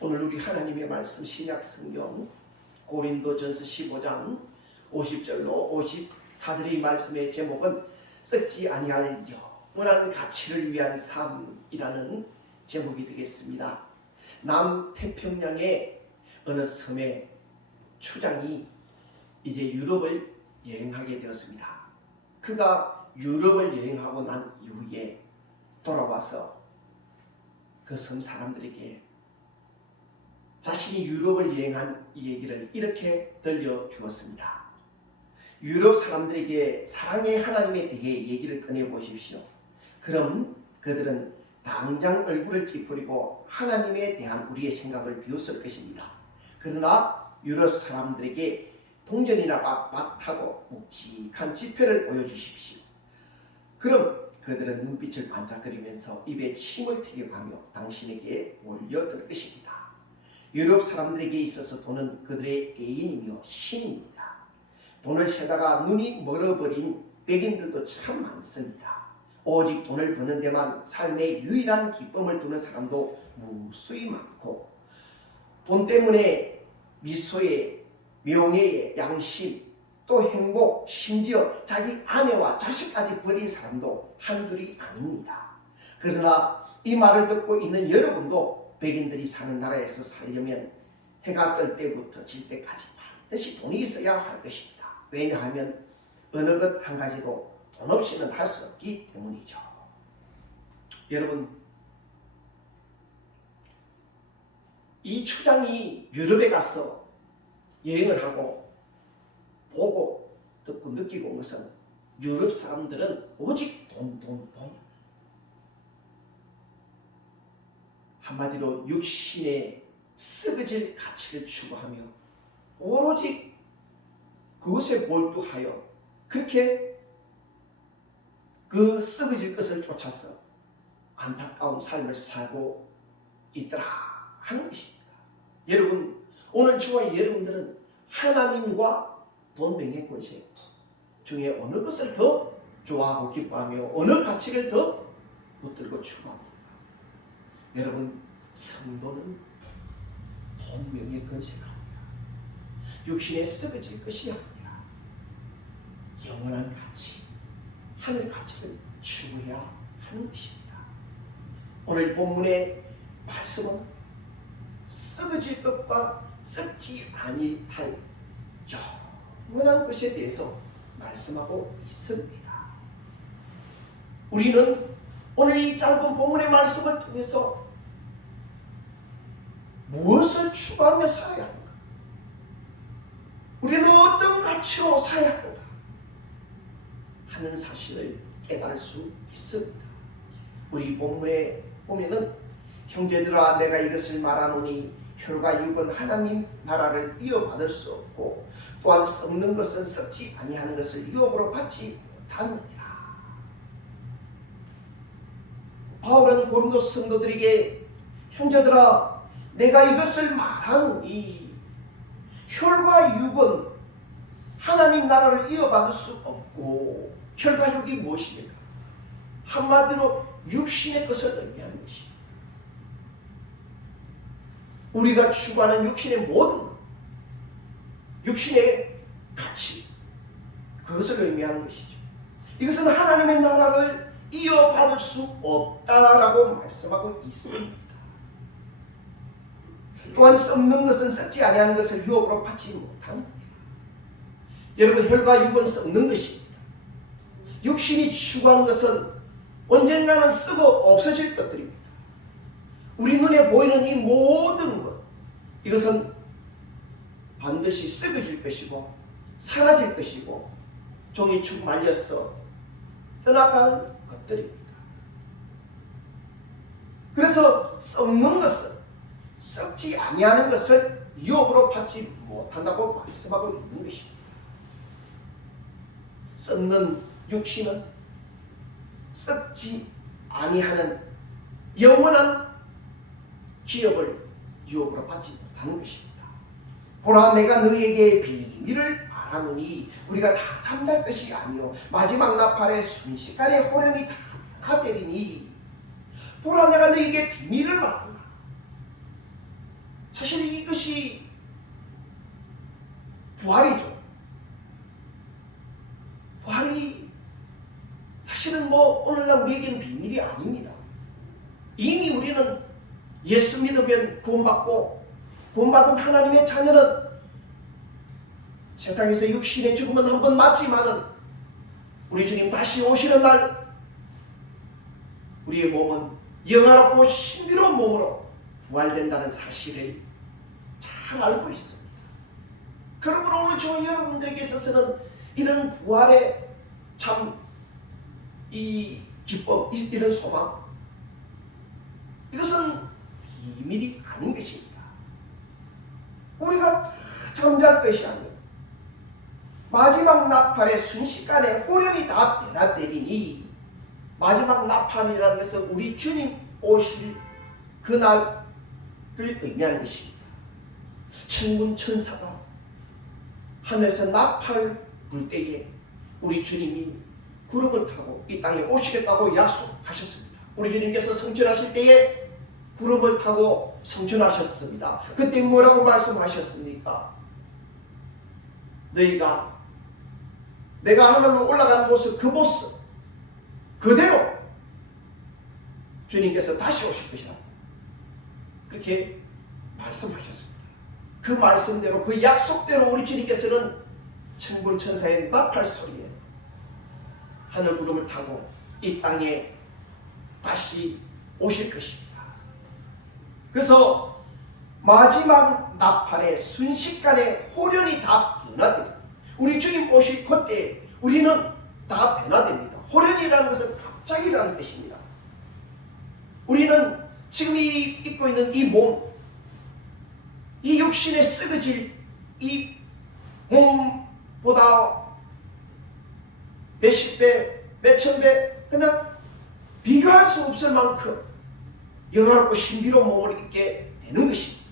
오늘 우리 하나님의 말씀 신약 성경 고린도전서 15장 50절로 54절의 말씀의 제목은 썩지 아니할 영원한 가치를 위한 삶이라는 제목이 되겠습니다. 남태평양의 어느 섬의 추장이 이제 유럽을 여행하게 되었습니다. 그가 유럽을 여행하고 난 이후에 돌아와서 그 섬 사람들에게 자신이 유럽을 여행한 이 얘기를 이렇게 들려주었습니다. 유럽 사람들에게 사랑의 하나님에 대해 얘기를 꺼내보십시오. 그럼 그들은 당장 얼굴을 찌푸리고 하나님에 대한 우리의 생각을 비웃을 것입니다. 그러나 유럽 사람들에게 동전이나 빳빳하고 묵직한 지폐를 보여주십시오. 그럼 그들은 눈빛을 반짝거리면서 입에 침을 튀겨가며 당신에게 몰려들 것입니다. 유럽 사람들에게 있어서 돈은 그들의 애인이며 신입니다. 돈을 세다가 눈이 멀어버린 백인들도 참 많습니다. 오직 돈을 버는 데만 삶의 유일한 기쁨을 두는 사람도 무수히 많고, 돈 때문에 미소에 명예에 양심 또 행복, 심지어 자기 아내와 자식까지 버린 사람도 한둘이 아닙니다. 그러나 이 말을 듣고 있는 여러분도 백인들이 사는 나라에서 살려면 해가 뜰 때부터 질 때까지 반드시 돈이 있어야 할 것입니다. 왜냐하면 어느 것 한 가지도 돈 없이는 할 수 없기 때문이죠. 여러분, 이 추장이 유럽에 가서 여행을 하고 보고 듣고 느끼고 온 것은 유럽 사람들은 오직 돈. 한마디로 육신의 썩어질 가치를 추구하며 오로지 그것에 몰두하여 그렇게 그 썩어질 것을 쫓아서 안타까운 삶을 살고 있더라 하는 것입니다. 여러분, 오늘 저와 여러분들은 하나님과 돈, 명예, 권세 중에 어느 것을 더 좋아하고 기뻐하며 어느 가치를 더 붙들고 추구합니까? 여러분, 성도는 돈, 명예, 권세가 아니라 육신에 썩어질 것이 아니라 영원한 가치, 하늘 가치를 추구해야 하는 것입니다. 오늘 본문의 말씀은 썩어질 것과 썩지 아니할 영원한 것에 대해서 말씀하고 있습니다. 우리는 오늘 이 짧은 본문의 말씀을 통해서 무엇을 추구하며 살아야 하는가? 우리는 어떤 가치로 살아야 하는가? 하는 사실을 깨달을 수 있습니다. 우리 본문에 보면은 형제들아 내가 이것을 말하노니 혈과 육은 하나님 나라를 이어받을 수 없고 또한 썩는 것은 썩지 아니하는 것을 유업으로 받지 못하느니라. 바울은 고린도 성도들에게 형제들아 내가 이것을 말하노니 혈과 육은 하나님 나라를 이어받을 수 없고, 혈과 육이 무엇입니까? 한마디로 육신의 것을 의미하는 것입니다. 우리가 추구하는 육신의 모든 것, 육신의 가치, 그것을 의미하는 것이죠. 이것은 하나님의 나라를 이어받을 수 없다라고 말씀하고 있습니다. 또한 썩는 것은 썩지 아니하는 것을 유업으로 받지 못합니다. 여러분, 혈과 육은 썩는 것입니다. 육신이 추구하는 것은 언젠가는 썩어 없어질 것들입니다. 우리 눈에 보이는 이 모든 것, 이것은 반드시 썩어질 것이고 사라질 것이고 종이축 말려서 떠나갈 것들입니다. 그래서 썩는 것은 썩지 아니하는 것을 유업으로 받지 못한다고 말씀하고 있는 것입니다. 썩는 육신은 썩지 아니하는 영원한 기업을 유업으로 받지 못하는 것입니다. 보라 내가 너희에게 비밀을 말하노니 우리가 다 잠잘 것이 아니요 마지막 나팔의 순식간에 호련히 다 되리니 보라 내가 너희에게 비밀을 말하노라. 사실 이것이 부활이죠. 부활이 사실은 오늘날 우리에게는 비밀이 아닙니다. 이미 우리는 예수 믿으면 구원받고, 구원받은 하나님의 자녀는 세상에서 육신의 죽음은 한번 맞지만은 우리 주님 다시 오시는 날 우리의 몸은 영화롭고 신비로운 몸으로 부활된다는 사실을 잘 알고 있습니다. 그러므로 오늘 저와 여러분들에게 있어서는 이런 부활의 참 이 기쁨, 이런 소망, 이것은 비밀이 아닌 것입니다. 우리가 다 잠잘 것이 아니에요. 마지막 나팔의 순식간에 호련이 다 변화되리니, 마지막 나팔이라는 것은 우리 주님 오실 그날을 의미하는 것입니다. 천군 천사가 하늘에서 나팔 불 때에 우리 주님이 구름을 타고 이 땅에 오시겠다고 약속하셨습니다. 우리 주님께서 성천하실 때에 구름을 타고 성천하셨습니다. 그때 뭐라고 말씀하셨습니까? 너희가 내가 하늘로 올라가는 모습, 그 모습 그대로 주님께서 다시 오실 것이라, 그렇게 말씀하셨습니다. 그 말씀대로, 그 약속대로 우리 주님께서는 천군 천사의 나팔 소리에 하늘 구름을 타고 이 땅에 다시 오실 것입니다. 그래서 마지막 나팔의 순식간에 호련이 다 변화됩니다. 우리 주님 오실 그때 우리는 다 변화됩니다. 호련이라는 것은 갑자기라는 것입니다. 우리는 지금 입고 있는 이 몸, 이 육신에 썩어질 이 몸보다 몇십 배, 몇천 배, 그냥 비교할 수 없을 만큼 영화롭고 신비로운 몸을 입게 되는 것입니다.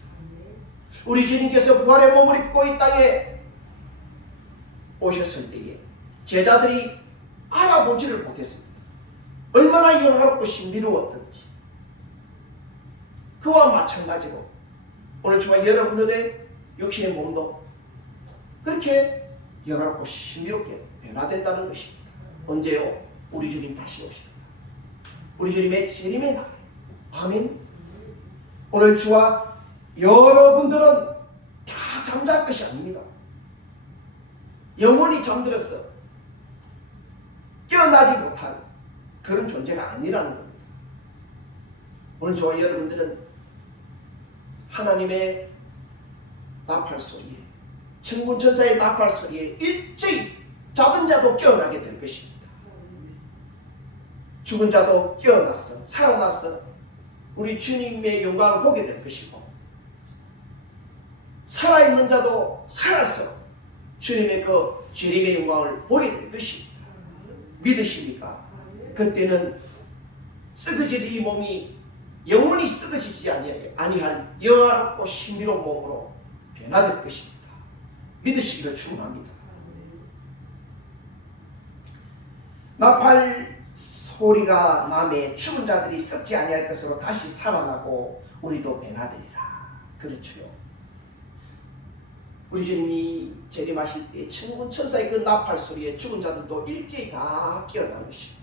우리 주님께서 부활의 몸을 입고 이 땅에 오셨을 때에 제자들이 알아보지를 못했습니다. 얼마나 영화롭고 신비로웠던지. 그와 마찬가지로 오늘 저와 여러분들의 육신의 몸도 그렇게 영화롭고 신비롭게 변화된다는 것입니다. 언제요? 우리 주님 다시 오십니다. 우리 주님의 재림의 날. 아멘. 오늘 저와 여러분들은 다 잠잘 것이 아닙니다. 영원히 잠들어서 깨어나지 못할 그런 존재가 아니라는 겁니다. 오늘 저와 여러분들은 하나님의 나팔 소리에, 천군 천사의 나팔 소리에 일제히 자든 자도 깨어나게 될 것입니다. 죽은 자도 깨어나서 살아나서 우리 주님의 영광을 보게 될 것이고, 살아있는 자도 살아서 주님의 그 재림의 영광을 보게 될 것입니다. 믿으십니까? 그때는 썩어질 이 몸이 영원히 썩어지지 아니할 영화롭고 신비로운 몸으로 변화될 것입니다. 믿으시기를 축원합니다. 나팔 소리가 남에 죽은 자들이 썩지 아니할 것으로 다시 살아나고 우리도 변화되리라. 그렇죠. 우리 주님이 재림하실 때 천군 천사의 그 나팔 소리에 죽은 자들도 일제히 다 깨어난 것입니다.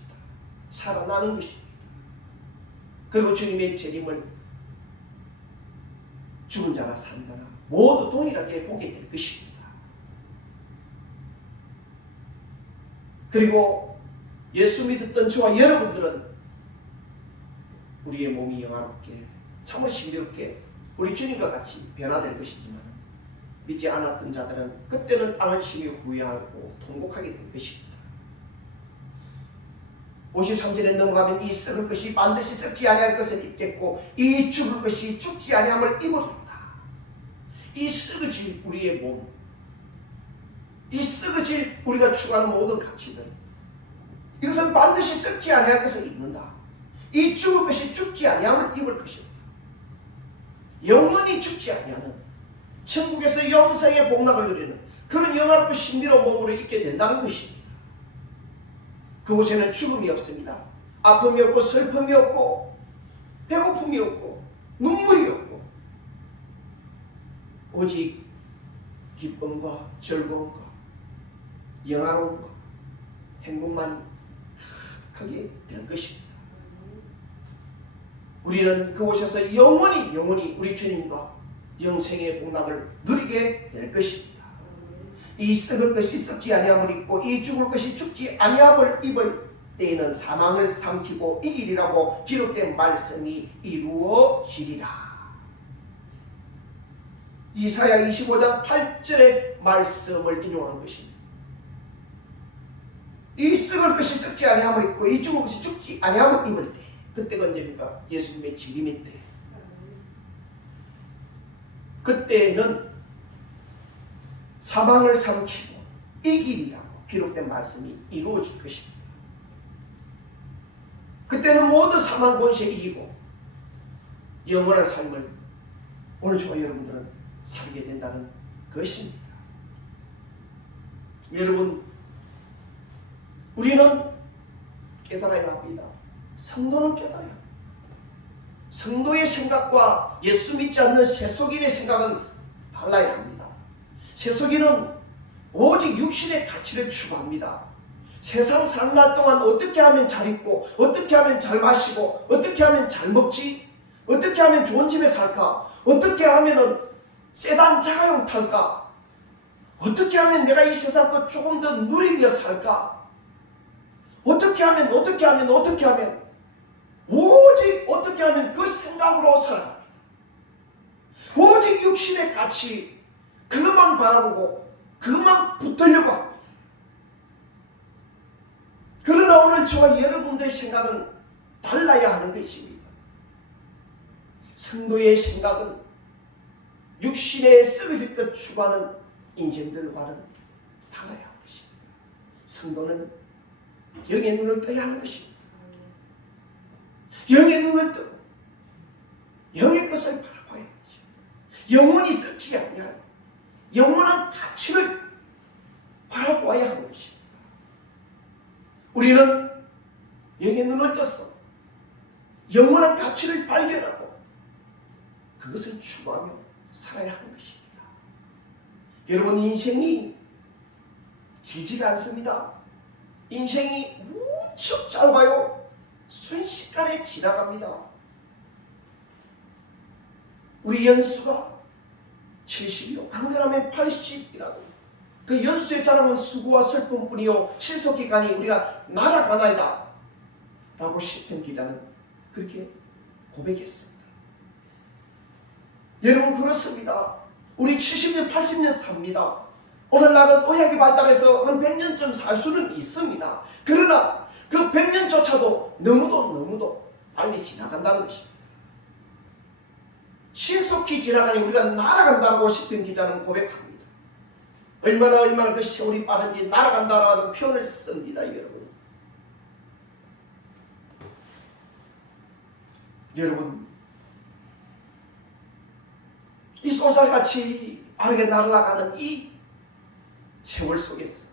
살아나는 것입니다. 그리고 주님의 재림을 죽은 자나 산 자나 모두 동일하게 보게 될 것입니다. 그리고 예수 믿었던 저와 여러분들은 우리의 몸이 영화롭게 참으로 신비롭게 우리 주님과 같이 변화될 것이지만, 믿지 않았던 자들은 그때는 땅을 치며 후회하고 통곡하게 될 것입니다. 53절에 넘어가면 이 썩을 것이 반드시 썩지 아니할 것을 입겠고 이 죽을 것이 죽지 아니함을 입으리로다. 이 썩어질 우리의 몸, 이 썩어질 우리가 추구하는 모든 가치들, 이것은 반드시 썩지 아니할 것을 입는다. 이 죽을 것이 죽지 아니함을 입을 것이다. 영원히 죽지 아니하는 천국에서 영생의 복락을 누리는 그런 영화롭고 신비로운 몸으로 입게 된다는 것입니다. 그곳에는 죽음이 없습니다. 아픔이 없고 슬픔이 없고 배고픔이 없고 눈물이 없고 오직 기쁨과 즐거움과 영화로움과 행복만 가득하게 되는 것입니다. 우리는 그곳에서 영원히 우리 주님과 영생의 복락을 누리게 될 것입니다. 이 썩을 것이 썩지 아니함을 입고 이 죽을 것이 죽지 아니함을 입을 때에는 사망을 삼키고 이기리라고 기록된 말씀이 이루어지리라. 이사야 25장 8절의 말씀을 인용한 것입니다. 이 썩을 것이 썩지 아니함을 입고 이 죽을 것이 죽지 아니함을 입을 때, 그때가 언제입니까? 예수님의 재림의 때. 그때는 사망을 삼키고 이기리라고 기록된 말씀이 이루어질 것입니다. 그때는 모두 사망 권세 이기고 영원한 삶을 오늘 저와 여러분들은 살게 된다는 것입니다. 여러분, 우리는 깨달아야 합니다. 성도는 깨달아야 합니다. 성도의 생각과 예수 믿지 않는 세속인의 생각은 달라야 합니다. 세속인은 오직 육신의 가치를 추구합니다. 세상 사는 날 동안 어떻게 하면 잘 입고, 어떻게 하면 잘 마시고, 어떻게 하면 잘 먹지, 어떻게 하면 좋은 집에 살까, 어떻게 하면은 세단 자가용 탈까, 어떻게 하면 내가 이 세상 거 조금 더 누리며 살까, 어떻게 하면 오직 어떻게 하면 그 생각으로 살아갑니다. 오직 육신의 가치 그것만 바라보고 그것만 붙으려고 합니다. 그러나 오늘 저와 여러분들의 생각은 달라야 하는 것입니다. 성도의 생각은 육신에 썩어질 것 추구하는 인생들과는 달라야 하는 것입니다. 성도는 영의 눈을 떠야 하는 것입니다. 영의 눈을 뜨고 영의 것을 바라봐야 하죠. 영원히 썩지 아니하고 영원한 가치를 바라보아야 하는 것입니다. 우리는 영의 눈을 떠서 영원한 가치를 발견하고 그것을 추구하며 살아야 하는 것입니다. 여러분, 인생이 길지가 않습니다. 인생이 무척 짧아요. 순식간에 지나갑니다. 우리 연수가 70이요, 안 그러면 80이라도 그 연수의 자랑은 수고와 슬픔뿐이요 신속기간이 우리가 날아가나이다 라고 시편 기자는 그렇게 고백했습니다. 여러분, 그렇습니다. 우리 70년 80년 삽니다. 오늘날은 의학이 발달해서 한 100년쯤 살 수는 있습니다. 그러나 그 100년조차도 너무도 빨리 지나간다는 것입니다. 신속히 지나가니 우리가 날아간다고 시편 기자는 고백합니다. 얼마나 그 세월이 빠른지 날아간다라는 표현을 씁니다. 여러분, 이 쏜살같이 빠르게 날아가는 이 세월 속에서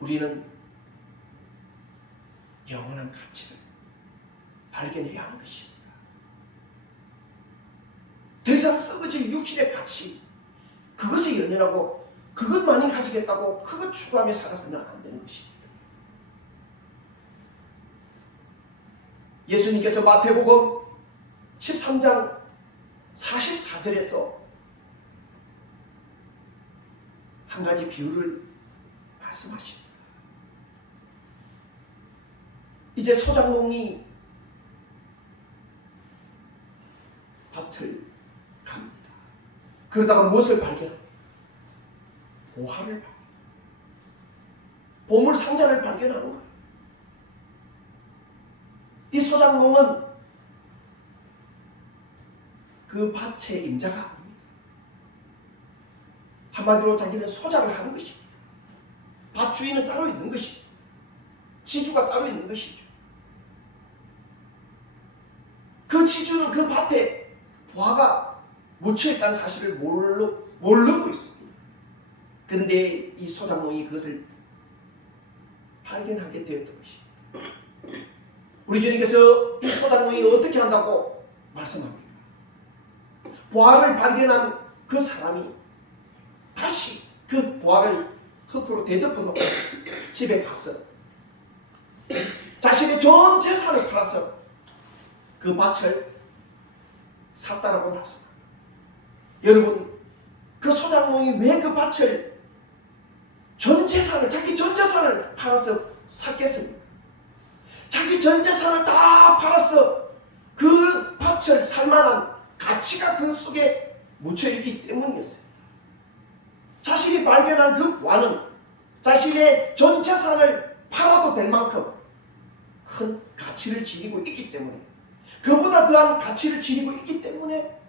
우리는 영원한 가치를 발견해야 하는 것입니다. 더 이상 썩어질 육신의 가치, 그것이 연연하고 그것만이 가지겠다고 그것 추구하며 살아서는 안 되는 것입니다. 예수님께서 마태복음 13장 44절에서 한 가지 비유를 말씀하십니다. 이제 소작농이 밭을 갑니다. 그러다가 무엇을 발견합니까? 보화를 발견합니다. 보물 상자를 발견하는 거예요. 이 소작농은 그 밭의 임자가 아닙니다. 한마디로 자기는 소작을 하는 것입니다. 밭 주인은 따로 있는 것이죠. 지주가 따로 있는 것이죠. 그 지주는 그 밭에 보화가 묻혀있다는 사실을 모르고 있습니다. 그런데 이 소작농이 그것을 발견하게 되었던 것입니다. 우리 주님께서 이 소작농이 어떻게 한다고 말씀합니까? 보화를 발견한 그 사람이 다시 그 보화를 흙으로 되덮어 놓고 집에 가서 자신의 전 재산을 팔아서 그 밭을 샀다라고 말씀합니다. 여러분, 그 소장농이 왜 그 밭을 자기 전 재산을 팔아서 샀겠습니까? 자기 전 재산을 다 팔아서 그 밭을 살만한 가치가 그 속에 묻혀있기 때문이었어요. 자신이 발견한 그 보화는 자신의 전 재산을 팔아도 될 만큼 큰 가치를 지니고 있기 때문에, 그보다 더한 가치를 지니고 있기 때문에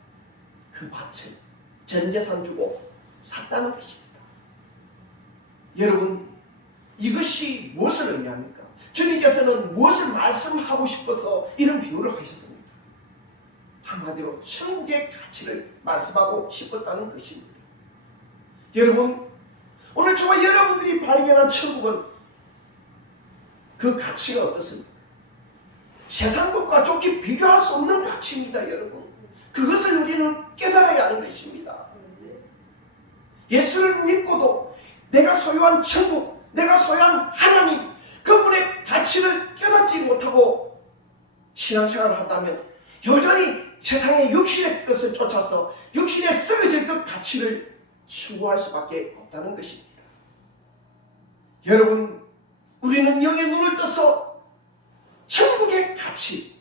그 밭을 전 재산 주고 샀다는 것입니다. 여러분, 이것이 무엇을 의미합니까? 주님께서는 무엇을 말씀하고 싶어서 이런 비유를 하셨습니까? 한마디로 천국의 가치를 말씀하고 싶었다는 것입니다. 여러분, 오늘 저와 여러분들이 발견한 천국은 그 가치가 어떻습니까? 세상 것과 좋게 비교할 수 없는 가치입니다. 여러분, 그것을 우리는 깨달아야 하는 것입니다. 예수를 믿고도 내가 소유한 천국, 내가 소유한 하나님, 그분의 가치를 깨닫지 못하고 신앙생활을 한다면 여전히 세상의 육신의 것을 쫓아서 육신에 썩어질 그 가치를 추구할 수밖에 없다는 것입니다. 여러분, 우리는 영의 눈을 떠서 천국의 가치,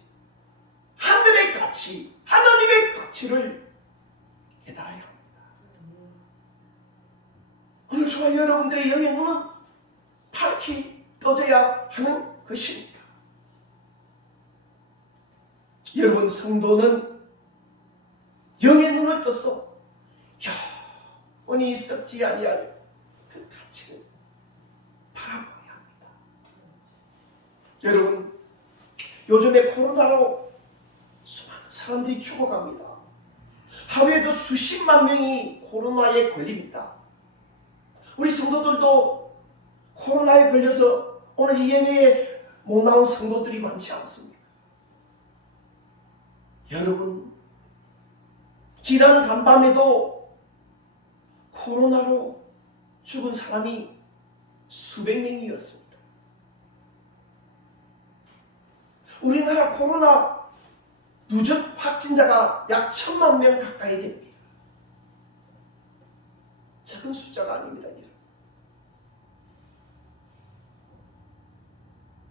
하늘의 가치, 하나님의 가치를 깨달아야 합니다. 오늘 저와 여러분들의 영의 눈은 밝히 떠져야 하는 것입니다. 여러분, 성도는 영의 눈을 떠서 영원히 썩지 아니할 그 가치를 바라보아야 합니다. 여러분, 요즘에 코로나로 수많은 사람들이 죽어갑니다. 하루에도 수십만 명이 코로나에 걸립니다. 우리 성도들도 코로나에 걸려서 오늘 이 예배에 못 나온 성도들이 많지 않습니다. 여러분, 지난 간밤에도 코로나로 죽은 사람이 수백 명이었습니다. 우리나라 코로나 누적 확진자가 약 1,000만 명 가까이 됩니다. 작은 숫자가 아닙니다.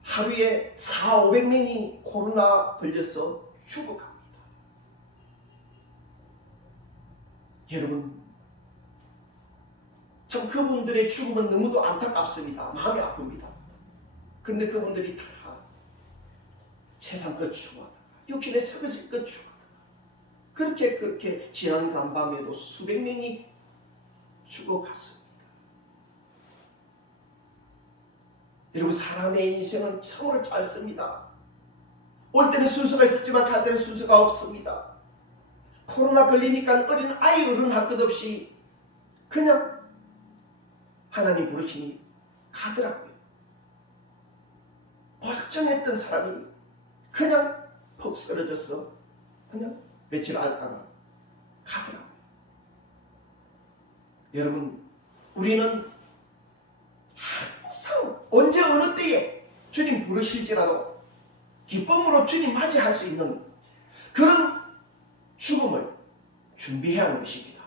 하루에 400~500명이 코로나 걸려서 죽어갑니다. 여러분, 참 그분들의 죽음은 너무도 안타깝습니다. 마음이 아픕니다. 그런데 그분들이 다 세상 것 추구하다가 육신에 썩어질 것 추구하다가 그렇게 지난 간밤에도 수백 명이 죽어갔습니다. 여러분, 사람의 인생은 참으로 짧습니다. 올 때는 순서가 있었지만 갈 때는 순서가 없습니다. 코로나 걸리니까 어린 아이 어른 할 것 없이 그냥 하나님 부르시니 가더라고요. 멀쩡했던 사람이 그냥 퍽 쓰러져서 그냥 며칠 앉다가 가더라고요. 여러분, 우리는 항상 언제 어느 때에 주님 부르실지라도 기쁨으로 주님 맞이할 수 있는 그런 죽음을 준비해야 하는 것입니다.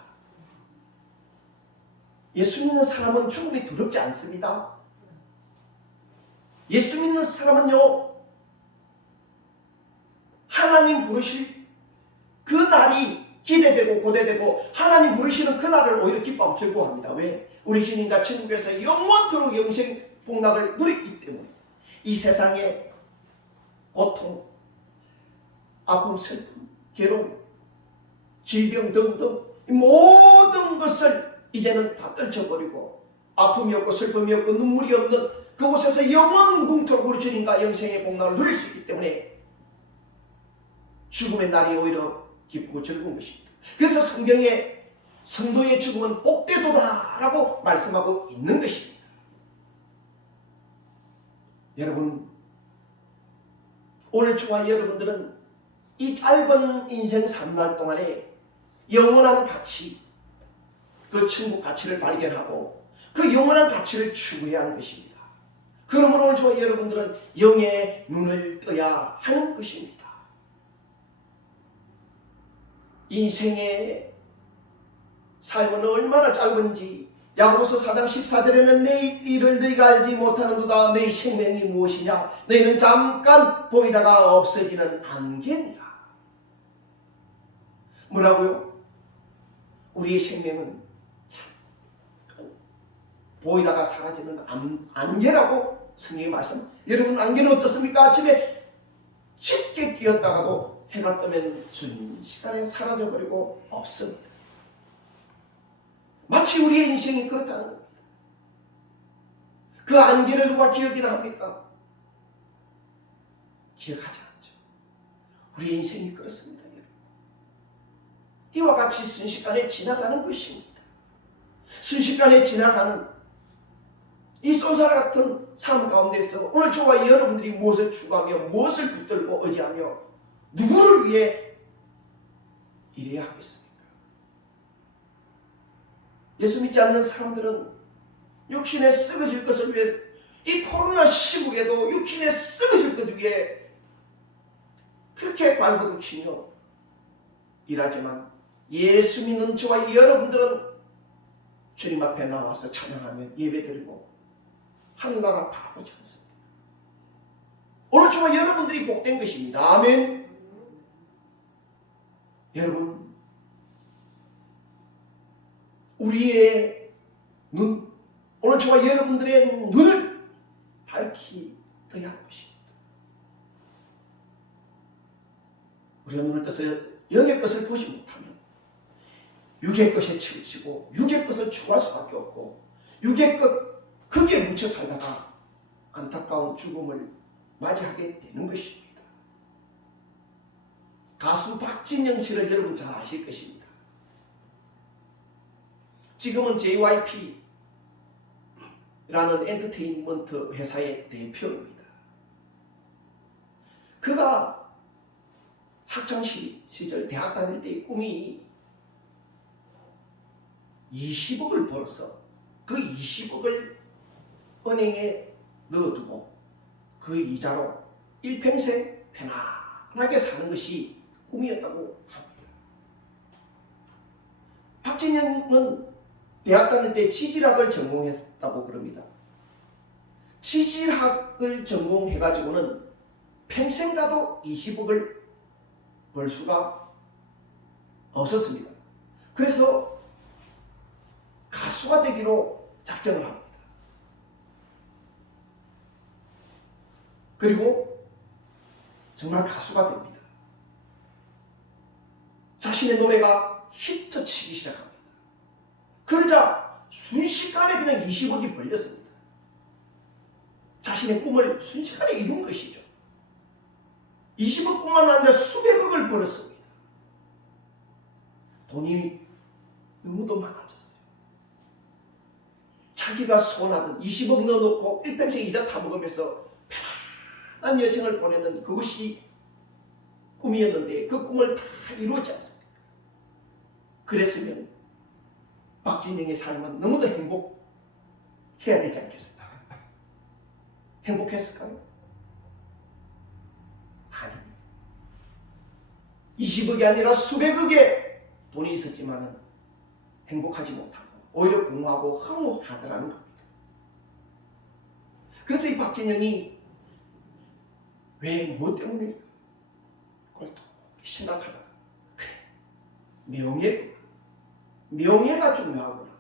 예수 믿는 사람은 죽음이 두렵지 않습니다. 예수 믿는 사람은요, 하나님 부르실 그 날이 기대되고 고대되고 하나님 부르시는 그 날을 오히려 기뻐하고 즐거워합니다. 왜? 우리 주님과 천국에서 영원토록 영생 복락을 누리기 때문에 이 세상의 고통, 아픔, 슬픔, 괴로움, 질병 등등 모든 것을 이제는 다 떨쳐버리고 아픔이 없고 슬픔이 없고 눈물이 없는 그곳에서 영원궁토록 우리 주님과 영생의 복락을 누릴 수 있기 때문에 죽음의 날이 오히려 기쁘고 즐거운 것입니다. 그래서 성경에 성도의 죽음은 복되도다라고 말씀하고 있는 것입니다. 여러분, 오늘 저와 여러분들은 이 짧은 인생 3날 동안에 영원한 가치, 그 천국 가치를 발견하고 그 영원한 가치를 추구해야 하는 것입니다. 그러므로 오늘 저와 여러분들은 영의 눈을 떠야 하는 것입니다. 인생의 삶은 얼마나 짧은지 야고보서 4장 14절에는 내 일을 너희가 알지 못하는도다. 너희 생명이 무엇이냐? 너희는 잠깐 보이다가 없어지는 안개니라. 뭐라고요? 우리의 생명은 잠깐 보이다가 사라지는 안개라고 성경이 말씀. 여러분, 안개는 어떻습니까? 아침에 짙게 끼었다가도 해가 뜨면 순식간에 사라져버리고 없습니다. 마치 우리의 인생이 그렇다는 겁니다. 그 안개를 누가 기억이나 합니까? 기억하지 않죠. 우리의 인생이 그렇습니다. 이와 같이 순식간에 지나가는 것입니다. 순식간에 지나가는 이 쏜살 같은 삶 가운데서 오늘 저와 여러분들이 무엇을 추구하며 무엇을 붙들고 의지하며 누구를 위해 일해야 하겠습니까? 예수 믿지 않는 사람들은 육신에 썩어질 것을 위해, 이 코로나 시국에도 육신에 썩어질 것을 위해 그렇게 발버둥치며 일하지만 예수 믿는 저와 여러분들은 주님 앞에 나와서 찬양하며 예배드리고 하늘나라 바라보지 않습니다. 오늘 저와 여러분들이 복된 것입니다. 아멘. 여러분, 우리의 눈, 오늘 저와 여러분들의 눈을 밝히 떠야 할 것입니다. 우리가 눈을 떠서 영의 것을 보지 못하면 육의 것에 치우치고 육의 것을 추구할 수밖에 없고 육의 것, 거기에 묻혀 살다가 안타까운 죽음을 맞이하게 되는 것입니다. 가수 박진영 씨를 여러분 잘 아실 것입니다. 지금은 JYP라는 엔터테인먼트 회사의 대표입니다. 그가 학창시절 대학 다닐 때의 꿈이 20억을 벌어서 그 20억을 은행에 넣어두고 그 이자로 일평생 편안하게 사는 것이 꿈이었다고 합니다. 박진영은 대학 다닐 때 지질학을 전공했다고 그럽니다. 지질학을 전공해가지고는 평생 가도 20억을 벌 수가 없었습니다. 그래서 가수가 되기로 작정을 합니다. 그리고 정말 가수가 됩니다. 자신의 노래가 히트치기 시작합니다. 그러자 순식간에 그냥 20억이 벌렸습니다. 자신의 꿈을 순식간에 이룬 것이죠. 20억뿐만 아니라 수백억을 벌었습니다. 돈이 너무도 많아졌어요. 자기가 소원하던 20억 넣어놓고 일평생 이자 타먹으면서 편안한 여생을 보내는 그것이 꿈이었는데 그 꿈을 다 이루지 않습니까? 그랬으면 박진영의 삶은 너무도 행복해야 되지 않겠습니까? 행복했을까요? 아닙니다. 20억이 아니라 수백억의 돈이 있었지만 행복하지 못하고 오히려 공허하고 허무하더라는 겁니다. 그래서 이 박진영이 왜, 뭐 때문일까? 그걸 또 생각하다가 그래, 명예가 중요하구나.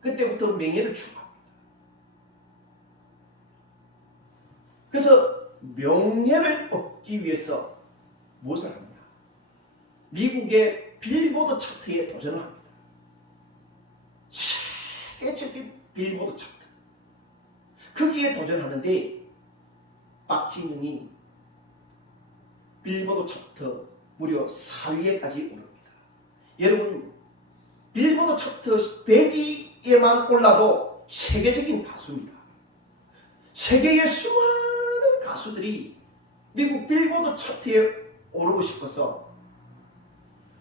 그때부터 명예를 추구합니다. 그래서 명예를 얻기 위해서 무엇을 합니까? 미국의 빌보드 차트에 도전을 합니다. 세계적인 빌보드 차트. 거기에 도전하는데 박진영이 빌보드 차트 무려 4위에까지 오릅니다. 여러분, 빌보드 차트 100위에만 올라도 세계적인 가수입니다. 세계의 수많은 가수들이 미국 빌보드 차트에 오르고 싶어서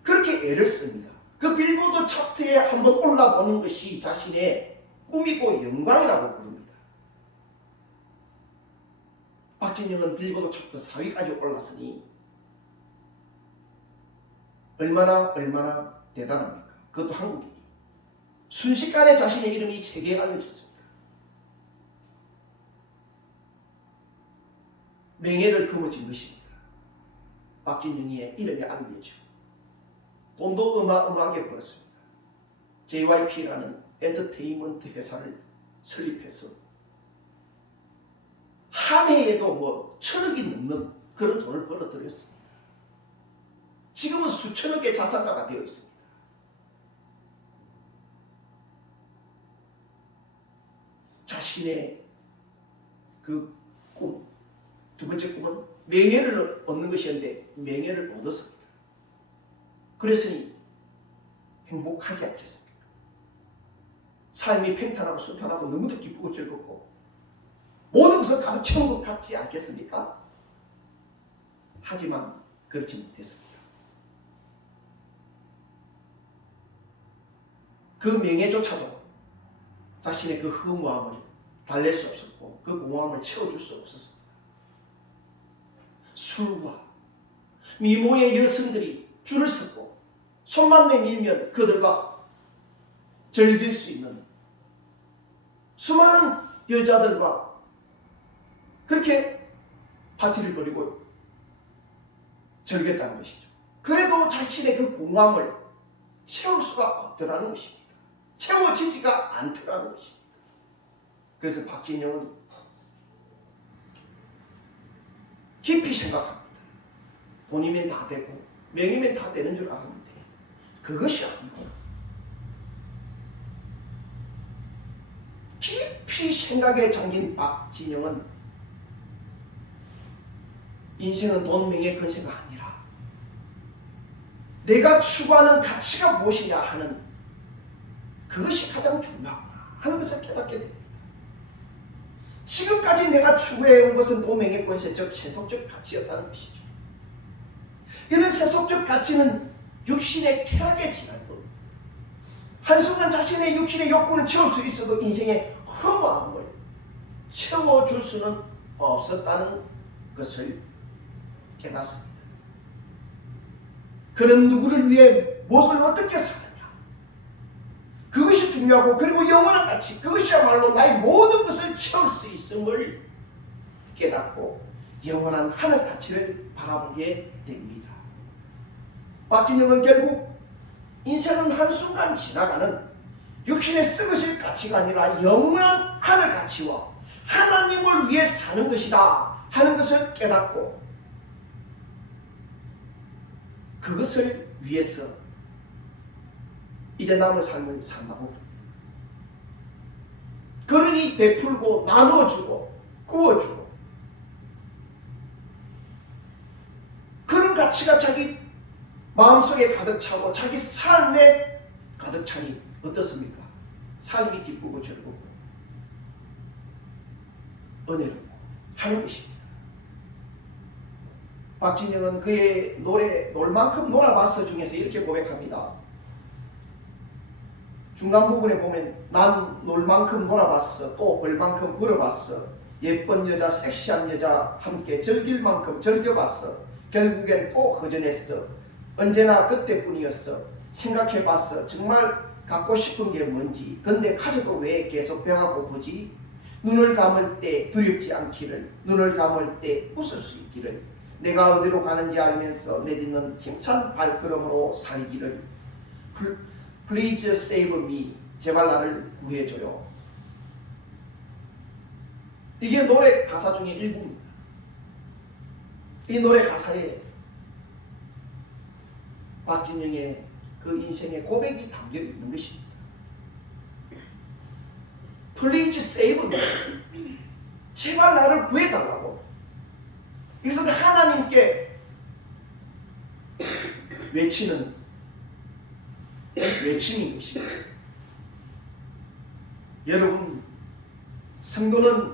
그렇게 그렇게 애를 씁니다. 그 빌보드 차트에 한번 올라보는 것이 자신의 꿈이고 영광이라고 부릅니다. 박진영은 빌보드 차트 4위까지 올랐으니 얼마나 대단합니까? 그것도 한국인이. 순식간에 자신의 이름이 세계에 알려졌습니다. 명예를 거머쥔 것입니다. 박진영의 이름이 알려져 돈도 어마어마하게 벌었습니다. JYP라는 엔터테인먼트 회사를 설립해서 한 해에도 뭐 1,000억이 넘는 그런 돈을 벌어들였습니다. 지금은 수천억의 자산가가 되어 있습니다. 자신의 그 꿈, 두 번째 꿈은 명예를 얻는 것이었는데 명예를 얻었습니다. 그랬으니 행복하지 않겠습니까? 삶이 팽탄하고 순탄하고 너무도 기쁘고 즐겁고 모든 것을 가득 채운 것 같지 않겠습니까? 하지만 그렇지 못했습니다. 그 명예조차도 자신의 그 허무함을 달랠 수 없었고 그 공허함을 채워줄 수 없었습니다. 술과 미모의 여성들이 줄을 섰고 손만 내밀면 그들과 즐길 수 있는 수많은 여자들과 그렇게 파티를 벌이고 즐겼다는 것이죠. 그래도 자신의 그 공허함을 채울 수가 없더라는 것입니다. 채워지지가 않더라는 것입니다. 그래서 박진영은 깊이 생각합니다. 돈이면 다 되고 명이면 다 되는 줄 알았는데 그것이 아니고 깊이 생각에 잠긴 박진영은 인생은 돈, 명예, 권세가 아니라 내가 추구하는 가치가 무엇이냐 하는 그것이 가장 중요하구나 하는 것을 깨닫게 됩니다. 지금까지 내가 추구해온 것은 돈, 명예, 권세, 즉 세속적 가치였다는 것이죠. 이런 세속적 가치는 육신의 쾌락에 지난 것. 한순간 자신의 육신의 욕구를 채울 수 있어도 인생의 허무함을 채워줄 수는 없었다는 것을 깨닫습니다. 그는 누구를 위해 무엇을 어떻게 사느냐 그것이 중요하고 그리고 영원한 가치 그것이야말로 나의 모든 것을 채울 수 있음을 깨닫고 영원한 하늘 가치를 바라보게 됩니다. 박진영은 결국 인생은 한순간 지나가는 육신에 썩어질 가치가 아니라 영원한 하늘 가치와 하나님을 위해 사는 것이다 하는 것을 깨닫고 그것을 위해서 이제 남은 삶을 산다고 그러니 베풀고 나눠주고 구워주고 그런 가치가 자기 마음속에 가득 차고 자기 삶에 가득 차니 어떻습니까? 삶이 기쁘고 즐겁고 은혜롭고 하는 것입니다. 박진영은 그의 노래 놀 만큼 놀아봤어 중에서 이렇게 고백합니다. 중간 부분에 보면 난 놀 만큼 놀아봤어 또 벌 만큼 벌어봤어 예쁜 여자 섹시한 여자 함께 즐길 만큼 즐겨봤어 결국엔 또 허전했어 언제나 그때뿐이었어 생각해봤어 정말 갖고 싶은 게 뭔지 근데 가져도 왜 계속 배가 고프지 눈을 감을 때 두렵지 않기를 눈을 감을 때 웃을 수 있기를 내가 어디로 가는지 알면서 내딛는 힘찬 발걸음으로 살기를 Please save me. 제발 나를 구해줘요. 이게 노래 가사 중에 일부입니다. 이 노래 가사에 박진영의 그 인생의 고백이 담겨 있는 것입니다. Please save me. 제발 나를 구해달라고. 이것은 하나님께 외치는 외침인 것입니다. 여러분, 성도는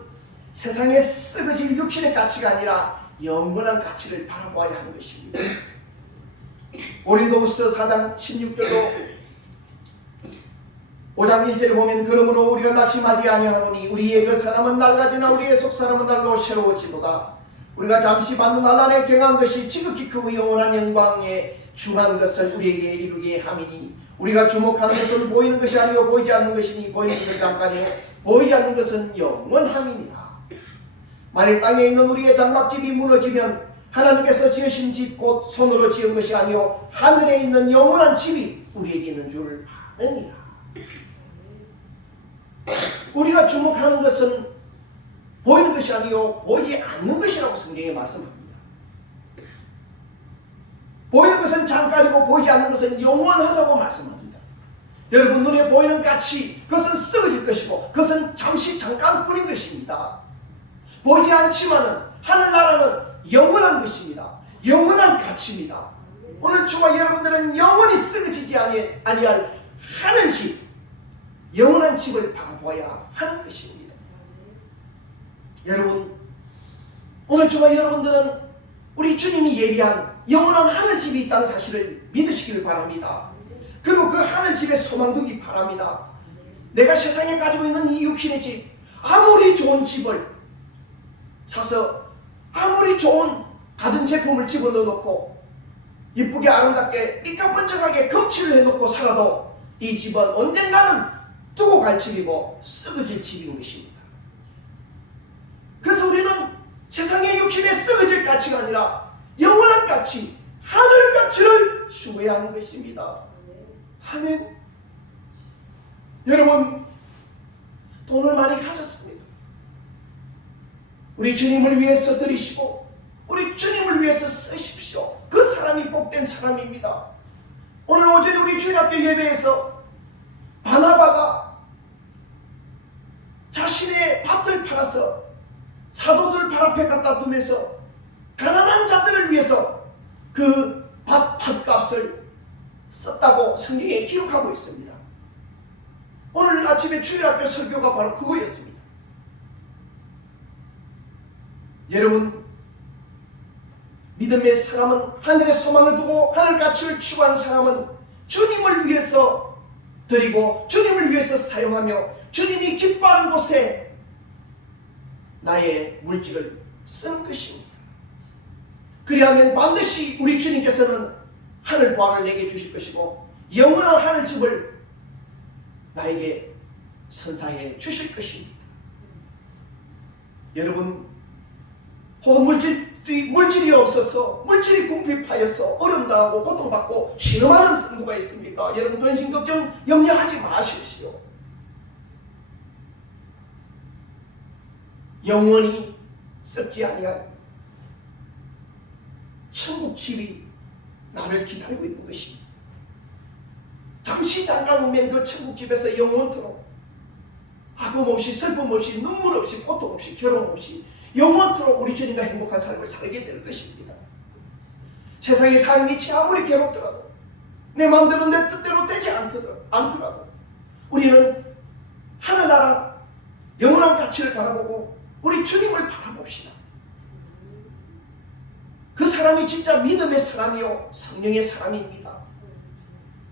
세상에 썩어질 육신의 가치가 아니라 영원한 가치를 바라보아야 하는 것입니다. 고린도후서 4장 16절로 5장 1절에 보면 그러므로 우리가 낙심하지 아니하노니 우리의 그 사람은 낡아지나 우리의 속 사람은 날로 새로워지도다. 우리가 잠시 받는 난란에 경한 것이 지극히 크고 영원한 영광에 중한 것을 우리에게 이루게 함이니 우리가 주목하는 것은 보이는 것이 아니요 보이지 않는 것이니 보이는 것은 잠깐이요 보이지 않는 것은 영원함이니라. 만일 땅에 있는 우리의 장막집이 무너지면 하나님께서 지으신 집 곧 손으로 지은 것이 아니요 하늘에 있는 영원한 집이 우리에게 있는 줄 아느니라. 우리가 주목하는 것은 보이는 것이 아니요 보이지 않는 것이라고 성경에 말씀합니다. 보이는 것은 잠깐이고 보이지 않는 것은 영원하다고 말씀합니다. 여러분, 눈에 보이는 가치, 그것은 썩어질 것이고 그것은 잠시 잠깐뿐인 것입니다. 보이지 않지만은 하늘나라는 영원한 것입니다. 영원한 가치입니다. 오늘 저와 여러분들은 영원히 썩어지지 아니할 하늘집, 영원한 집을 바라보아야 하는 것입니다. 여러분, 오늘 저와 여러분들은 우리 주님이 예비한 영원한 하늘집이 있다는 사실을 믿으시길 바랍니다. 그리고 그 하늘집에 소망 두기 바랍니다. 내가 세상에 가지고 있는 이 육신의 집, 아무리 좋은 집을 사서 아무리 좋은 가전제품을 집어넣어 놓고 이쁘게 아름답게 삐까번쩍하게 금칠을 해놓고 살아도 이 집은 언젠가는 두고 갈 집이고 썩어질 집인 것입니다. 그래서 우리는 세상의 육신에 썩어질 가치가 아니라 영원한 가치, 하늘 가치를 추구해야 하는 것입니다. 아멘. 여러분, 돈을 많이 가졌습니다. 우리 주님을 위해서 드리시고 우리 주님을 위해서 쓰십시오. 그 사람이 복된 사람입니다. 오늘 오전에 우리 주일학교 예배에서 바나바가 자신의 밭을 팔아서 사도들 발 앞에 갖다 두면서 가난한 자들을 위해서 그 밭값을 썼다고 성경에 기록하고 있습니다. 오늘 아침에 주일학교 설교가 바로 그거였습니다. 여러분, 믿음의 사람은 하늘의 소망을 두고 하늘 가치를 추구하는 사람은 주님을 위해서 드리고 주님을 위해서 사용하며 주님이 기뻐하는 곳에 나의 물질을 쓴 것입니다. 그리하면 반드시 우리 주님께서는 하늘 보화를 내게 주실 것이고 영원한 하늘집을 나에게 선사해 주실 것입니다. 여러분, 혹은 물질이 없어서 물질이 궁핍하여서 어려움당하고 고통받고 신음하는 성도가 있습니까? 여러분, 근심 걱정 염려하지 마십시오. 영원히 썩지 아니할 천국집이 나를 기다리고 있는 것입니다. 잠시 잠깐 오면 그 천국집에서 영원토록 아픔 없이 슬픔 없이 눈물 없이 고통 없이 결혼 없이 영원토록 우리 주님과 행복한 삶을 살게 될 것입니다. 세상의 삶이 아무리 괴롭더라도 내 마음대로 내 뜻대로 되지 않더라도 우리는 하늘나라 영원한 가치를 바라보고 우리 주님을 바라봅시다. 그 사람이 진짜 믿음의 사람이요 성령의 사람입니다.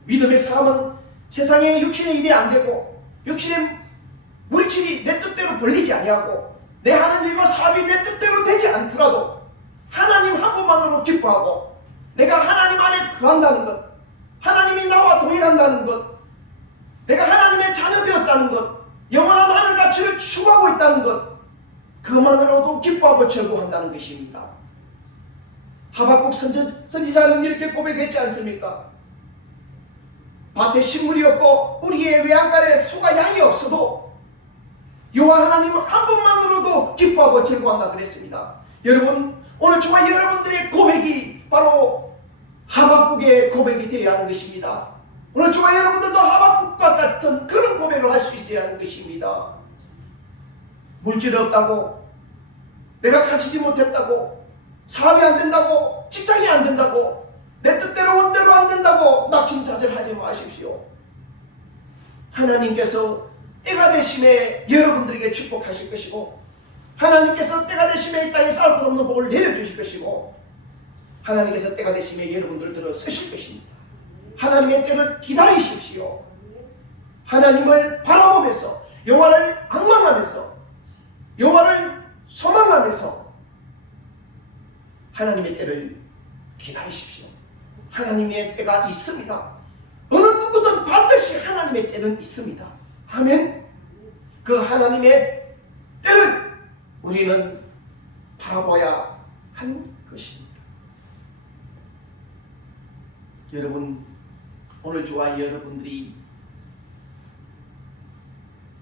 믿음의 사람은 세상에 육신의 일이 안 되고 육신의 물질이 내 뜻대로 벌리지 아니하고 내 하는 일과 사업이 내 뜻대로 되지 않더라도 하나님 한 분만으로 기뻐하고 내가 하나님 안에 거한다는 것, 하나님이 나와 동행한다는 것, 내가 하나님의 자녀 되었다는 것, 영원한 하늘 가치를 추구하고 있다는 것, 그만으로도 기뻐하고 즐거워한다는 것입니다. 하박국 선지자는 이렇게 고백했지 않습니까? 밭에 식물이 없고 우리의 외양간에 소가 양이 없어도 여호와 하나님 한 분만으로도 기뻐하고 즐거워한다 그랬습니다. 여러분, 오늘 저와 여러분들의 고백이 바로 하박국의 고백이 되어야 하는 것입니다. 오늘 저와 여러분들도 하박국과 같은 그런 고백을 할 수 있어야 하는 것입니다. 물질이 없다고, 내가 가지지 못했다고, 사업이 안 된다고, 직장이 안 된다고, 내 뜻대로 원대로 안 된다고 낙심자절하지 마십시오. 하나님께서 때가 되심에 여러분들에게 축복하실 것이고 하나님께서 때가 되심에 이 땅에 쌀 것 없는 복을 내려주실 것이고 하나님께서 때가 되시면 여러분들 들어 쓰실 것입니다. 하나님의 때를 기다리십시오. 하나님을 바라보면서 여호와를 앙망하면서 여호와를 소망하면서 하나님의 때를 기다리십시오. 하나님의 때가 있습니다. 어느 누구든 반드시 하나님의 때는 있습니다. 아멘. 그 하나님의 때를 우리는 바라봐야 하는 것입니다. 여러분, 오늘 저와 여러분들이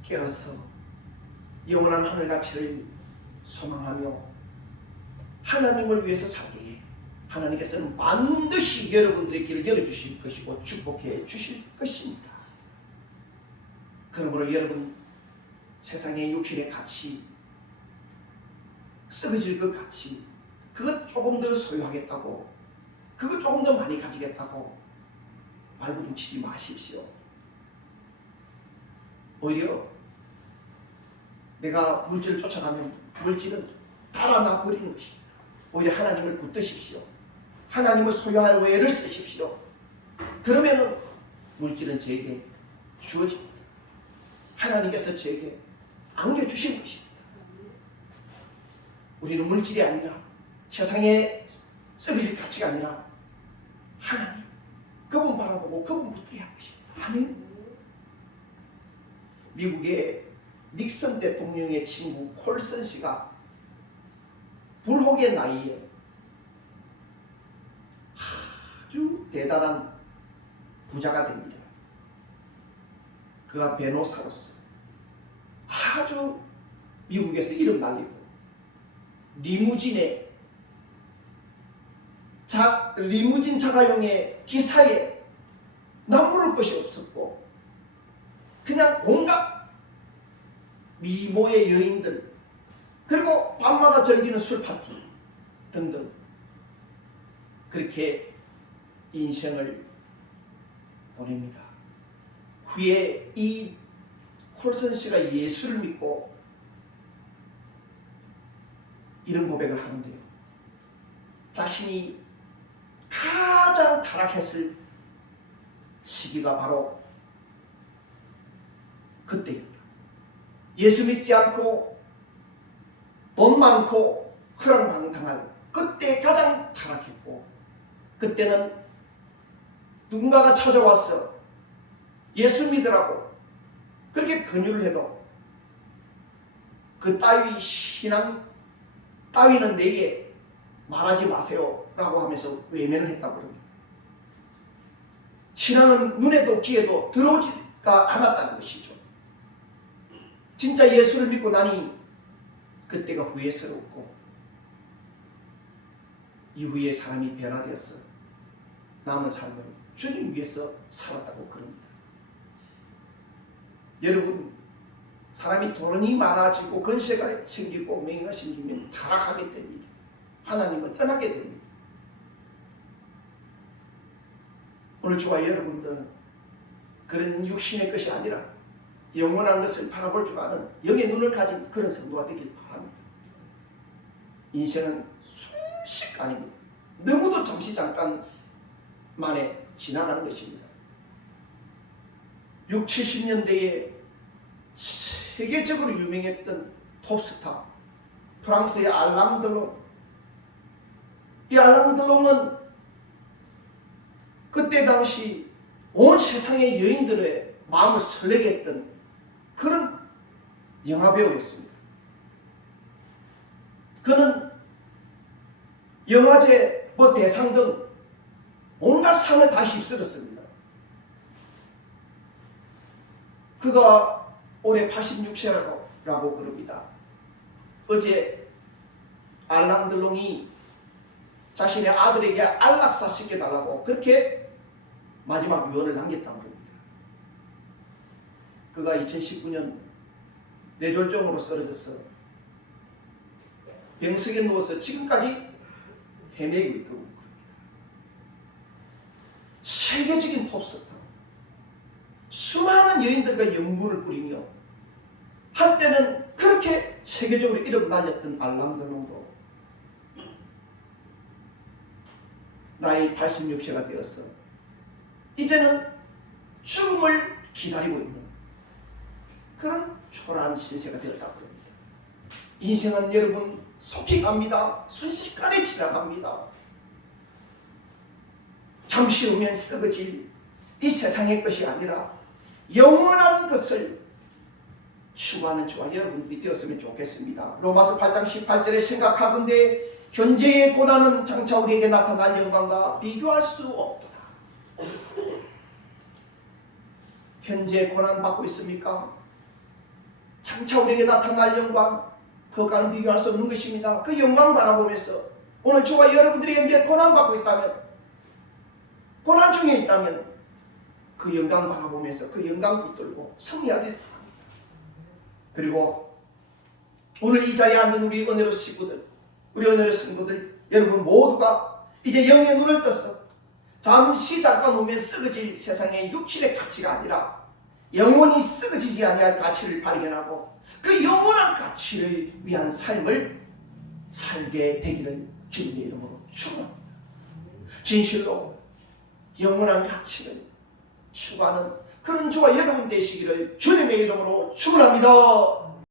깨어서 영원한 하늘가치를 소망하며 하나님을 위해서 살기에 하나님께서는 반드시 여러분들의 길을 열어주실 것이고 축복해 주실 것입니다. 그러므로 여러분, 세상의 육신의 가치, 썩어질 것 같이 그것 조금 더 소유하겠다고, 그것 조금 더 많이 가지겠다고 발버둥치지 마십시오. 오히려 내가 물질을 쫓아가면 물질은 달아나 버리는 것입니다. 오히려 하나님을 붙드십시오. 하나님을 소유하려고 애를 쓰십시오. 그러면은 물질은 제게 주어집니다. 하나님께서 제게 안겨주신 것입니다. 우리는 물질이 아니라 세상에 썩을 가치가 아니라 하나님, 그분 바라보고 그분 붙들어야 할 것입니다. 아멘. 미국의 닉슨 대통령의 친구 콜슨 씨가 불혹의 나이에 아주 대단한 부자가 됩니다. 그가 변호사로서 아주 미국에서 이름 날리고 리무진 자가용의 기사에 남부를 것이 없었고 그냥 온갖 미모의 여인들, 그리고 밤마다 즐기는 술 파티 등등, 그렇게 인생을 보냅니다. 후에 이 콜슨 씨가 예수를 믿고 이런 고백을 하는데요. 자신이 가장 타락했을 시기가 바로 그때입니다. 예수 믿지 않고 돈 많고 허랑방탕한 그때 가장 타락했고, 그때는 누군가가 찾아와서 예수 믿으라고 그렇게 권유를 해도 그 따위 신앙 따위는 내게 말하지 마세요 라고 하면서 외면을 했다고 합니다. 신앙은 눈에도 귀에도 들어오지가 않았다는 것이죠. 진짜 예수를 믿고 나니 그때가 후회스럽고 이후에 사람이 변화되어서 남은 삶을 주님 위해서 살았다고 그럽니다. 여러분, 사람이 돈이 많아지고 건세가 생기고 명예가 생기면 타락하게 됩니다. 하나님은 떠나게 됩니다. 오늘 저와 여러분들은 그런 육신의 것이 아니라 영원한 것을 바라볼 줄 아는 영의 눈을 가진 그런 성도가 되길 바랍니다. 인생은 순식간입니다. 너무도 잠시 잠깐 만에 지나가는 것입니다. 60, 70년대에 세계적으로 유명했던 톱스타 프랑스의 알랑 드롱, 이 알랑 드롱은 그때 당시 온 세상의 여인들의 마음을 설레게 했던 그런 영화배우였습니다. 그는 영화제 대상 등 온갖 상을 다 휩쓸었습니다. 그가 올해 86세라고 그럽니다. 어제 알랑 드롱이 자신의 아들에게 안락사 시켜달라고 그렇게 마지막 유언을 남겼다고 합니다. 그가 2019년 뇌졸중으로 쓰러져서 병석에 누워서 지금까지 헤매고 있다고 합니다. 세계적인 톱스타, 수많은 여인들과 연분을 뿌리며 한때는 그렇게 세계적으로 이름 날렸던 알랑 드롱도 나이 86세가 되었어. 이제는 죽음을 기다리고 있는 그런 초라한 신세가 되었다고 합니다. 인생은 여러분 속히 갑니다. 순식간에 지나갑니다. 잠시 후면 썩어질 이 세상의 것이 아니라 영원한 것을 추구하는 저와 여러분들이 되었으면 좋겠습니다. 로마서 8장 18절에 생각하건대 현재의 고난은 장차 우리에게 나타날 영광과 비교할 수 없도다. 현재 고난 받고 있습니까? 장차 우리에게 나타날 영광, 그것과는 비교할 수 없는 것입니다. 그 영광 바라보면서 오늘 저와 여러분들이 현재 고난 받고 있다면, 고난 중에 있다면 그 영광 바라보면서 그 영광 붙들고 승리하게 합니다. 그리고 오늘 이 자리에 앉은 우리 은혜로 식구들, 우리 은혜로 성도들 여러분 모두가 이제 영의 눈을 떠서 잠시 잠깐 후면 썩어질 세상의 육신의 가치가 아니라 영원히 썩어지지 아니할 가치를 발견하고 그 영원한 가치를 위한 삶을 살게 되기를 주님의 이름으로 축원합니다. 진실로 영원한 가치를 추구하는 그런 저와 여러분 되시기를 주님의 이름으로 축원합니다.